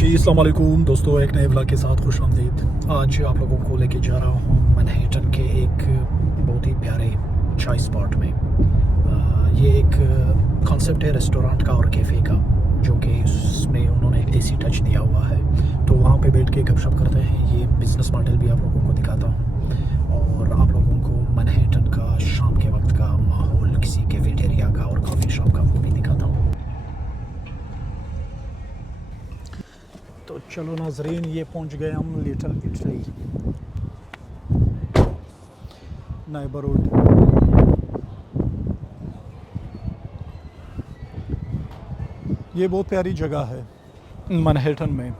जी अस्सलाम वालेकुम दोस्तों, एक नए व्लॉग के साथ खुश आमदीद। आज आप लोगों को लेके जा रहा हूँ मैनहट्टन के एक बहुत ही प्यारे चाय स्पॉट में। ये एक कॉन्सेप्ट है रेस्टोरेंट का और कैफ़े का, जो कि उसमें उन्होंने एक देसी टच दिया हुआ है। तो वहाँ पे बैठ के गपशप करते हैं। ये बिज़नेस मॉडल भी आप लोगों को दिखाता हूँ और आप लोगों को मैनहट्टन का शाम के वक्त का माहौल, किसी कैफेटेरिया का और कॉफ़ी शॉप का वो भी दिखाता हूँ। तो चलो नाजरीन, ये पहुंच गए हम लिटिल इटली नेबरहुड। ये बहुत प्यारी जगह है मैनहट्टन में,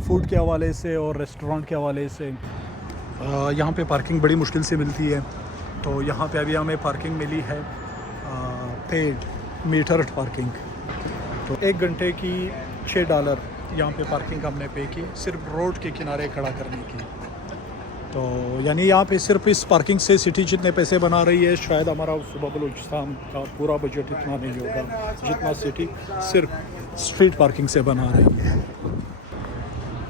फूड के हवाले से और रेस्टोरेंट के हवाले से। यहाँ पे पार्किंग बड़ी मुश्किल से मिलती है, तो यहाँ पे अभी हमें पार्किंग मिली है पेड मीटर्ड पार्किंग। तो 1 घंटे की $6 यहाँ पे पार्किंग हमने पे की, सिर्फ रोड के किनारे खड़ा करने की। तो यानी यहाँ पे सिर्फ इस पार्किंग से सिटी जितने पैसे बना रही है, शायद हमारा सुबह बलूचिस्तान का पूरा बजट इतना नहीं होगा जितना सिटी सिर्फ स्ट्रीट पार्किंग से बना रही है।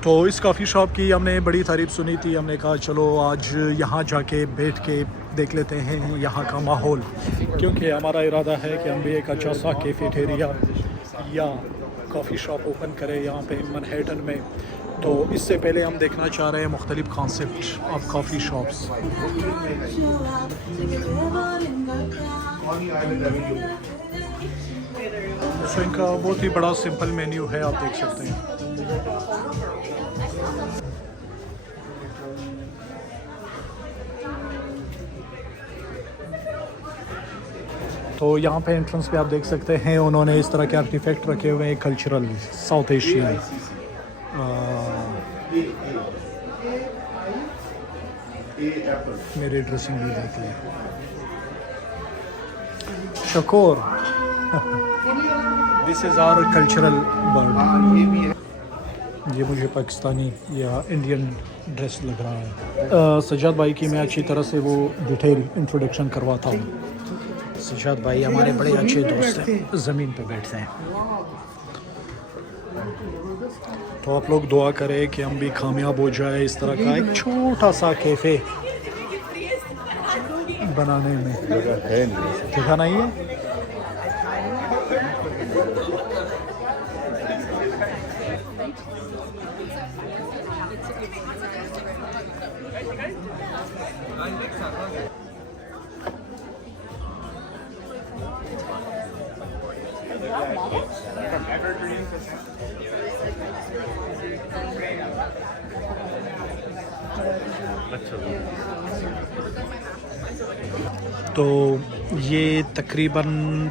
तो इस कॉफ़ी शॉप की हमने बड़ी तारीफ़ सुनी थी। हमने कहा चलो आज यहाँ जाके बैठ के देख लेते हैं यहाँ का माहौल, क्योंकि हमारा इरादा है कि हम भी एक अच्छा सा कैफेटेरिया या कॉफ़ी शॉप ओपन करें यहाँ पे मैनहट्टन में। तो इससे पहले हम देखना चाह रहे हैं मुख्तलिफ कॉन्सेप्ट ऑफ कॉफ़ी शॉप्स। तो इनका बहुत ही बड़ा सिंपल मेन्यू है, आप देख सकते हैं। तो यहाँ पे एंट्रेंस पे आप देख सकते हैं उन्होंने इस तरह के आर्टिफैक्ट रखे हुए हैं, कल्चरल साउथ एशियन। मेरे ड्रेसिंग भी देख लें। Shakoor, this is our cultural bird. ये मुझे पाकिस्तानी या इंडियन ड्रेस लग रहा है। सज्जाद भाई की मैं अच्छी तरह से वो डिटेल इंट्रोडक्शन करवाता हूँ। सज्जाद भाई हमारे बड़े अच्छे दोस्त हैं, ज़मीन पे बैठते हैं। तो आप लोग दुआ करें कि हम भी कामयाब हो जाए इस तरह का एक छोटा सा कैफ़े बनाने में। जगह नहीं है। तो ये तकरीबन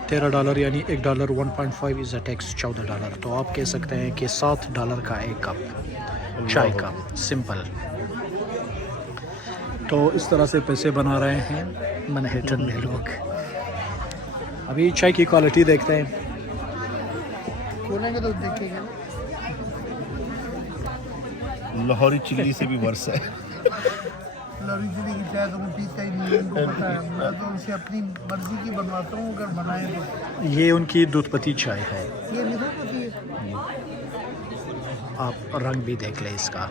$13 यानी $1 1.5 इज़ अ टैक्स $14। तो आप कह सकते हैं कि $7 का एक कप चाय का सिंपल। तो इस तरह से पैसे बना रहे हैं मैनहट्टन में लोग। अभी चाय की क्वालिटी देखते हैं। तो देखेंगे लाहौरी चिल्ली से भी वर्ष है। लाहौरी चिल्ली की चाय तो मैं पीता ही नहीं, उनको पता है। मैं तो उनसे अपनी मर्जी की बनवाता हूँ, अगर बनाए तो। ये उनकी दूधपत्ती चाय है। ये नहीं होती है। आप रंग भी देख लें इसका।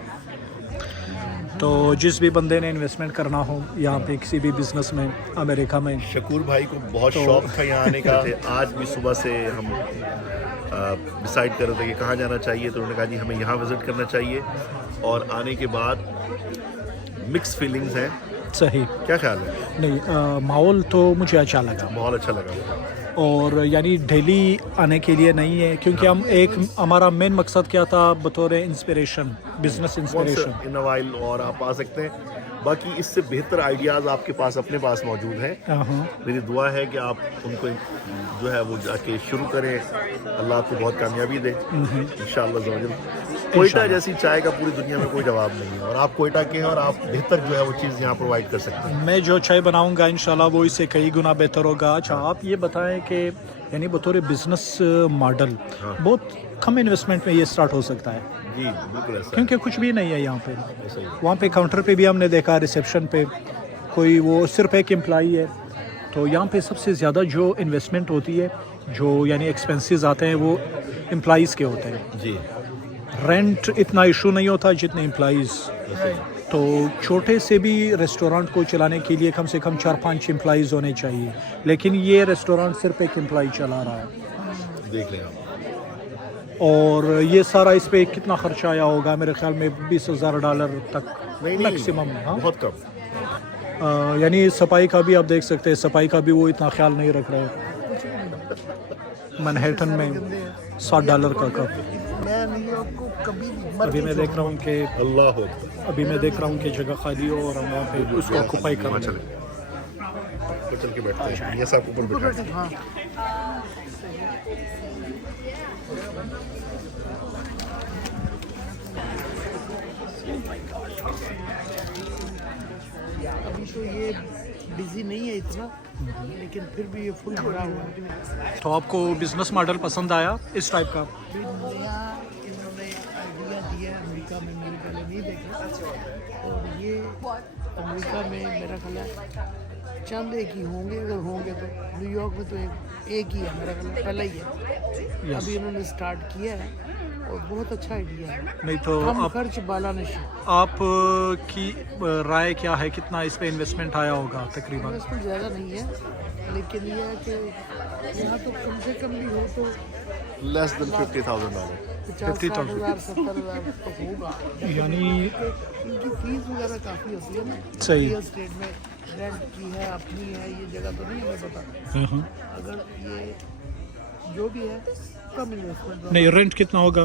तो जिस भी बंदे ने इन्वेस्टमेंट करना हो यहाँ पे किसी भी बिजनेस में अमेरिका में। शकूर भाई को बहुत शौक था यहाँ आने का। आज भी सुबह से हम डिसाइड कर रहे थे कि कहाँ जाना चाहिए, तो उन्होंने कहा जी हमें यहाँ विज़िट करना चाहिए। और आने के बाद मिक्स फीलिंग्स हैं। सही, क्या ख्याल है? नहीं माहौल तो मुझे अच्छा लगा, बहुत अच्छा लगा। और यानी डेली आने के लिए नहीं है, क्योंकि हम एक हमारा मेन मकसद क्या था, बतौर inspiration, business inspiration in a while, और आप आ सकते हैं। बाकी इससे बेहतर आइडियाज़ आपके पास अपने पास मौजूद हैं। मेरी दुआ है कि आप उनको जो है वो जाके शुरू करें। अल्लाह आपको बहुत कामयाबी दे इंशाअल्लाह। कोयटा जैसी चाय का पूरी दुनिया में कोई जवाब नहीं है, और आप कोयटा के हैं और आप बेहतर जो है वो चीज़ यहाँ प्रोवाइड कर सकते हैं। मैं जो चाय बनाऊंगा इंशाल्लाह वो इससे कई गुना बेहतर होगा। अच्छा, आप ये बताएं कि यानी बतौर बिजनेस मॉडल बहुत कम इन्वेस्टमेंट में ये स्टार्ट हो सकता है? जी बिल्कुल ऐसा, क्योंकि कुछ भी नहीं है यहाँ पे। वहाँ पे काउंटर पे भी हमने देखा, रिसेप्शन पे कोई वो सिर्फ एक एम्प्लॉई है। तो यहाँ पे सबसे ज़्यादा जो इन्वेस्टमेंट होती है, जो यानी एक्सपेंसेस आते हैं, वो एम्प्लॉइज़ के होते हैं। जी। रेंट इतना इशू नहीं होता जितने एम्प्लॉइज़। तो छोटे से भी रेस्टोरेंट को चलाने के लिए कम से कम 4-5 एम्प्लॉइज़ होने चाहिए, लेकिन ये रेस्टोरेंट सिर्फ एक एम्प्लॉई चला रहा है। देख लें आप। और ये सारा इस पे कितना खर्चा आया होगा? मेरे ख्याल में $20,000 तक नहीं मैक्सिमम। हाँ, बहुत कम। यानी सफाई का भी आप देख सकते हैं, सफाई का भी वो इतना ख्याल नहीं रख रहे। मैनहट्टन में $60 का कप। मैं न्यूयॉर्क को कभी अभी मैं देख रहा हूँ कि अल्लाह जगह खाली हो और हम वहाँ पे उसको ऑक्यूपाई कर रहे हैं। तो चल के बैठते हैं, ये सब ऊपर बैठे हैं। हाँ अभी तो ये बिजी नहीं है इतना, लेकिन फिर भी ये फुल भरा हुआ है। तो आपको बिजनेस मॉडल पसंद आया इस टाइप का? फिर नया इन्होंने आइडिया दिया है, अमेरिका में मैंने पहले नहीं देखा, और ये अमेरिका में मेरा ख्याल है चंद एक ही होंगे, अगर होंगे तो न्यूयॉर्क में तो एक ही है मेरा ख्याल है, पहला ही है। अभी इन्होंने स्टार्ट किया है और बहुत अच्छा आइडिया है। नहीं तो कम आप खर्च बाला नशी। की राय क्या है, कितना इस पे इन्वेस्टमेंट आया होगा तकरीबन? इन्वेस्टमेंट ज़्यादा नहीं है, लेकिन ये है कि यहाँ तो कम से कम भी हो तो लेस देन $50,000। 50,000 70,000 तो होगा। यानी इनकी फीस वगैरह काफ़ी होती है ना। सही। रियल स्टेट में रेंट की है, अपनी है, ये जगह तो नहीं हमें पता। हाँ। अगर ये जो भी है कम इन्वेस्टमेंट। नहीं, रेंट कितना होगा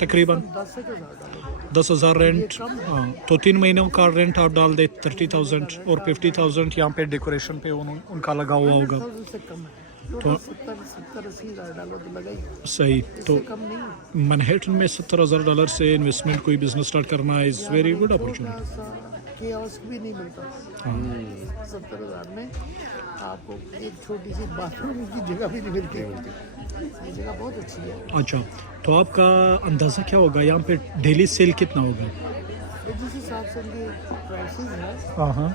तकरीबन? 10 से ज़्यादा 10,000 रेंट। हाँ, तो 3 महीनों का रेंट आप डाल दे 30,000 और 50,000 यहाँ पे डेकोरेशन पे उनका लगा हुआ होगा। 100,000 से कम है तो 70-80,000 डालो तो लगा ही, सही। तो इससे कम नहीं है। मैनहट्टन में $70,000 से इन्वेस्टमेंट कोई बिजनेस स्टार्ट करना इज़ वेरी गुड अपॉर्चुनिटी। छोटा सा कियोस्क भी नहीं मिलता 70,000 में। आपको एक छोटी सी बाथरूम की जगह भी नहीं मिलती। ये जगह बहुत अच्छी है। अच्छा, तो आपका अंदाज़ा क्या होगा यहाँ पे डेली सेल कितना होगा? तो जिस हिसाब से इनके प्राइसेस हैं, हाँ,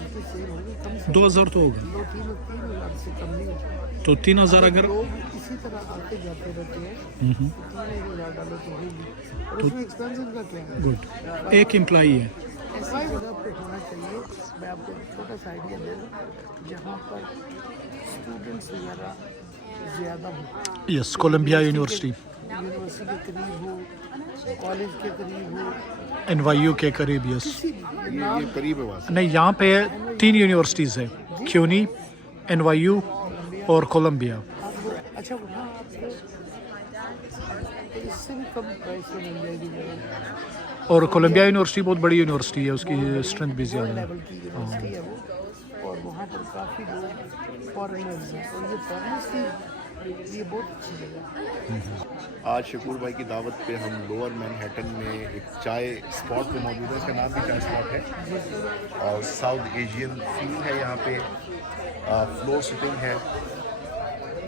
इनकी सेल होगी कम से 2,000 तो होगा। 2-3 से कम नहीं होगा। तो 3,000 अगर लोग इसी तरह आते जाते रहते हैं तो $3,000 तो होगी। और उसमें एक्सपेंसिव का क्या है? गुड, एक एम्प्लॉई है। ऐसी जगह पे होना चाहिए। मैं आपको एक छोटा सा आइडिया दे दूँ, जहाँ पर स्टूडेंट्स वगैरह ज़्यादा हो, यस, कोलंबिया यूनिवर्सिटी, यूनिवर्सिटी के करीब हो, कॉलेज के करीब हो, NYU के करीब। यस, किसी भी ये करीब है वहाँ से। नहीं, यहाँ पे 3 यूनिवर्सिटीज़ है, क्यूनी, NYU और कोलंबिया। आपको अच्छा वहाँ आपको इससे भी कम प्राइस में मिल जाएगी जगह। और कोलंबिया यूनिवर्सिटी बहुत बड़ी यूनिवर्सिटी है, उसकी स्ट्रेंथ भी ज़्यादा है। लेवल की यूनिवर्सिटी है वो, और वहाँ पर काफ़ी लोग फॉरेनर्स हैं, और ये फॉरेनर्स की ये बहुत अच्छी जगह है। आज शकूर भाई की दावत पे हम लोअर मैनहट्टन में एक चाय स्पॉट पे मौजूद है, इसका नाम भी चाय स्पॉट है, और साउथ एशियन फील है यहाँ पे। फ्लोर सिटिंग है,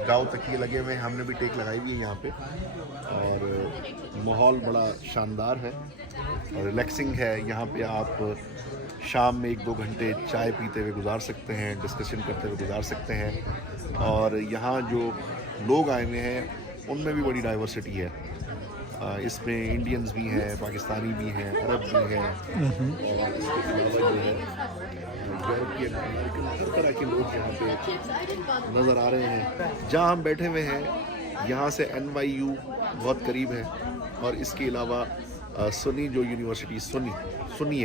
गाँव तकिए लगे हुए हैं, हमने भी टेक लगाई हुई है यहाँ पे, और माहौल बड़ा शानदार है और रिलैक्सिंग है। यहाँ पे आप शाम में 1-2 घंटे चाय पीते हुए गुजार सकते हैं, डिस्कशन करते हुए गुजार सकते हैं। और यहाँ जो लोग आए हुए हैं उनमें भी बड़ी डाइवर्सिटी है। इसमें इंडियंस भी हैं, पाकिस्तानी भी हैं, अरब भी हैं, और इसके अलावा जो है यूरोपियन, अमेरिकन, हर तरह के लोग यहाँ पे नज़र आ रहे हैं। जहाँ हम बैठे हुए हैं यहाँ से NYU बहुत करीब है, और इसके अलावा सुनी जो यूनिवर्सिटी सुनी है, SUNY,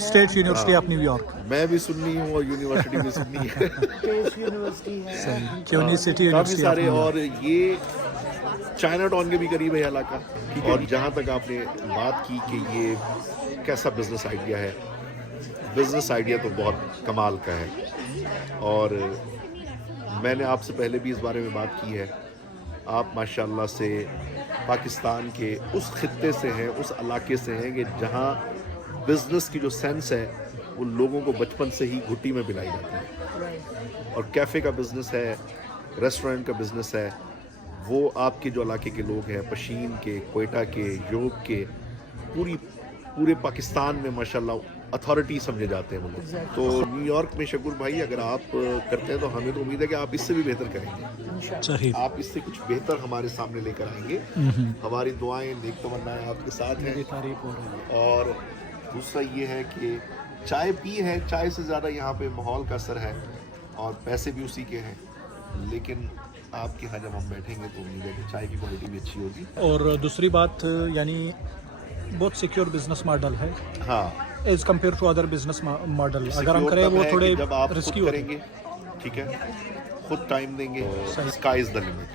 state university of New York. मैं भी सुन्नी हूँ और यूनिवर्सिटी भी सुन्नी है। पेस यूनिवर्सिटी है, क्यूनी सिटी काफ़ी यूनिवर्सिटी सारे, और ये चाइना टाउन के भी करीब है इलाका। और जहाँ तक आपने बात की कि ये कैसा बिजनेस आइडिया है, बिजनेस आइडिया तो बहुत कमाल का है, और मैंने आपसे पहले भी इस बारे में बात की है। आप माशाल्लाह से पाकिस्तान के उस खित्ते से हैं, उस इलाके से हैं कि जहाँ बिज़नेस की जो सेंस है वो लोगों को बचपन से ही घुट्टी में पिलाई जाती है। और कैफ़े का बिज़नेस है, रेस्टोरेंट का बिज़नेस है, वो आपके जो इलाके के लोग हैं, पशीन के, कोयटा के, योग के, पूरे पाकिस्तान में माशाल्लाह अथॉरिटी समझे जाते हैं वो लोग। तो न्यूयॉर्क में शकूर भाई अगर आप करते हैं तो हमें तो उम्मीद है कि आप इससे भी बेहतर करेंगे, सही। आप इससे कुछ बेहतर हमारे सामने लेकर आएंगे। हमारी दुआएं नेक तमन्नाएं आपके साथ हैं। तारीफ हो रही है। और दूसरा ये है कि चाय पी है, चाय से ज़्यादा यहाँ पे माहौल का असर है और पैसे भी उसी के हैं, लेकिन आपके यहाँ जब हम बैठेंगे तो उम्मीद है कि चाय की क्वालिटी भी अच्छी होगी। और दूसरी बात यानी बहुत सिक्योर बिजनेस मॉडल है हाँ, as compare to other business model. अगर हम Secure करें तब वो है थोड़े कि जब आप रिस्की खुद होते करेंगे, ठीक है, खुद टाइम देंगे, स्काई इज द लिमिट।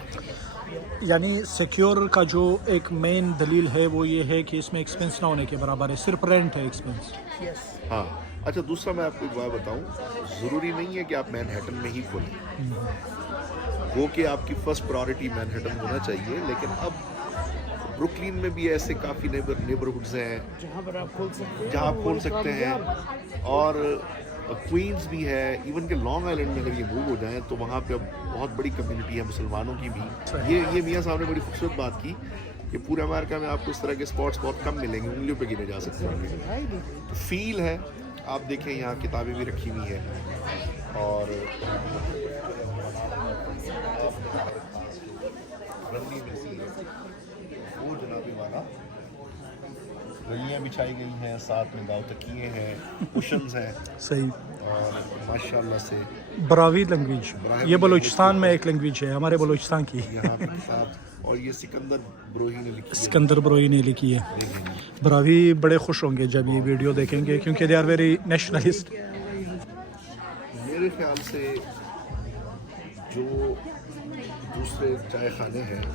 यानी सिक्योर का जो एक मेन दलील है वो ये है कि इसमें एक्सपेंस ना होने के बराबर है, सिर्फ रेंट है एक्सपेंस। हाँ, अच्छा दूसरा मैं आपको एक बात बताऊं, ज़रूरी नहीं है कि आप मैनहट्टन में ही खोलें, वो कि आपकी फर्स्ट प्रायोरिटी मैनहट्टन होना चाहिए, लेकिन अब ब्रुकलिन में भी ऐसे काफ़ी नेबरहुड्स हैं जहाँ पर आप खोल सकते हैं, जहाँ आप खोल सकते हैं, और क्वींस भी है, इवन के लॉन्ग आइलैंड में अगर ये मूव हो जाएं तो वहाँ पे अब बहुत बड़ी कम्युनिटी है मुसलमानों की भी। ये मियाँ साहब ने बड़ी खूबसूरत बात की कि पूरे अमेरिका में आपको इस तरह के स्पॉट्स बहुत कम मिलेंगे, उंगलियों पे गिने जा सकते हैं। तो फील है, आप देखें यहाँ किताबें भी रखी हुई हैं और रंदी मिलती है, वो जनाबी वाला गलियाँ बिछाई गई हैं, साथ में दाव तकिए हैं, कुशन्स हैं, सही। और माशाल्लाह से ब्रावी लैंग्वेज, ब्रावी ये बलूचिस्तान में एक लैंग्वेज है, हमारे बलूचिस्तान की। यहाँ पे साथ, और ये सिकंदर ब्रोही ने लिखी है, सिकंदर ब्रोई ने लिखी है। देखेंगे। ब्रावी बड़े खुश होंगे जब ये वीडियो देखेंगे क्योंकि दे आर वेरी नेशनलिस्ट। मेरे ख्याल से जो दूसरे चाय खाने हैं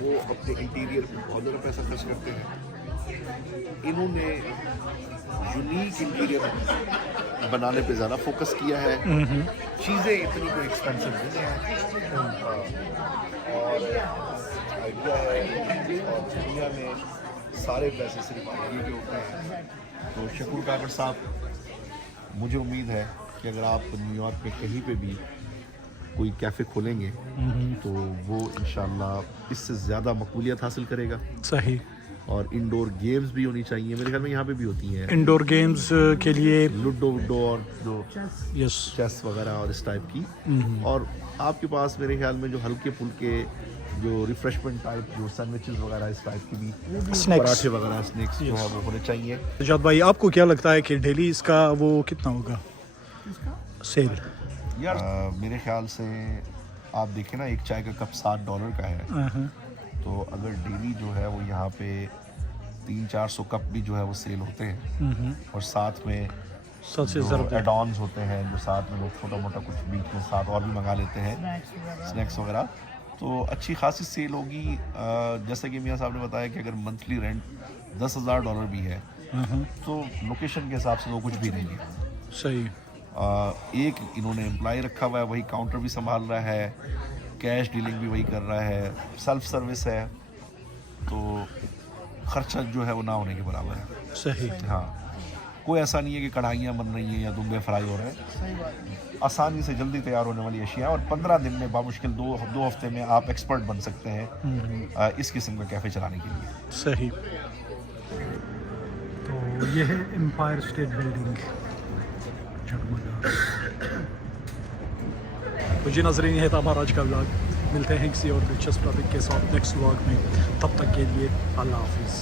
वो अपने इंटीरियर पे बहुत ज़्यादा पैसा खर्च करते हैं, इन्होंने यूनिक इंटीरियर बनाने पे ज़्यादा फोकस किया है। चीज़ें इतनी कोई एक्सपेंसिव नहीं हैं, और आइडिया है, और दुनिया में सारे पैसे सिर्फ आइडिया के होते हैं। तो शकूर काकर साहब, मुझे उम्मीद है कि अगर आप न्यूयॉर्क में कहीं पे भी कोई कैफ़े खोलेंगे तो वो इंशाल्लाह इससे ज़्यादा मकबूलियत हासिल करेगा। सही। और इंडोर गेम्स भी होनी चाहिए, मेरे ख्याल में यहाँ पे भी होती हैं इंडोर गेम्स के लिए लूडो वुडो और जो यस चेस वगैरह और इस टाइप की। और आपके पास मेरे ख्याल में जो हल्के फुल्के जो रिफ्रेशमेंट टाइप जो सैंडविचेस वगैरह इस टाइप की भी, स्नैक्स। पराठे वगैरह स्नैक्स जो है वो होने चाहिए। रजात भाई, आपको क्या लगता है कि डेली इसका वो कितना होगा सेल? यार मेरे ख्याल से आप देखें ना, एक चाय का कप $7 का है, तो अगर डेली जो है वो यहाँ पे 300-400 कप भी जो है वो सेल होते हैं, और साथ में सबसे जो ज़रूरत एड-ऑन्स होते हैं जो साथ में लोग छोटा मोटा कुछ बीच में साथ और भी मंगा लेते हैं, स्नैक्स वगैरह, तो अच्छी खासी सेल होगी। जैसे कि मियाँ साहब ने बताया कि अगर मंथली रेंट $10,000 भी है तो लोकेशन के हिसाब से वो कुछ भी नहीं है। सही। एक इन्होंने एम्प्लॉय रखा हुआ है, वही काउंटर भी संभाल रहा है, कैश डीलिंग भी वही कर रहा है, सेल्फ सर्विस है, तो खर्चा जो है वो ना होने के बराबर है। सही। हाँ, कोई ऐसा नहीं है कि कढ़ाइयाँ बन रही हैं या दुम्बे फ्राई हो रहे हैं, आसानी से जल्दी तैयार होने वाली अशिया, और 15 दिन में बामुश्किल दो हफ्ते में आप एक्सपर्ट बन सकते हैं इस किस्म का कैफ़े चलाने के लिए। सही। तो ये है एम्पायर स्टेट बिल्डिंग। तो जी नाज़रीन, ये था हमारा आज का व्लॉग। मिलते हैं किसी और दिलचस्प टॉपिक के साथ नेक्स्ट व्लॉग में, तब तक के लिए अल्लाह हाफिज़।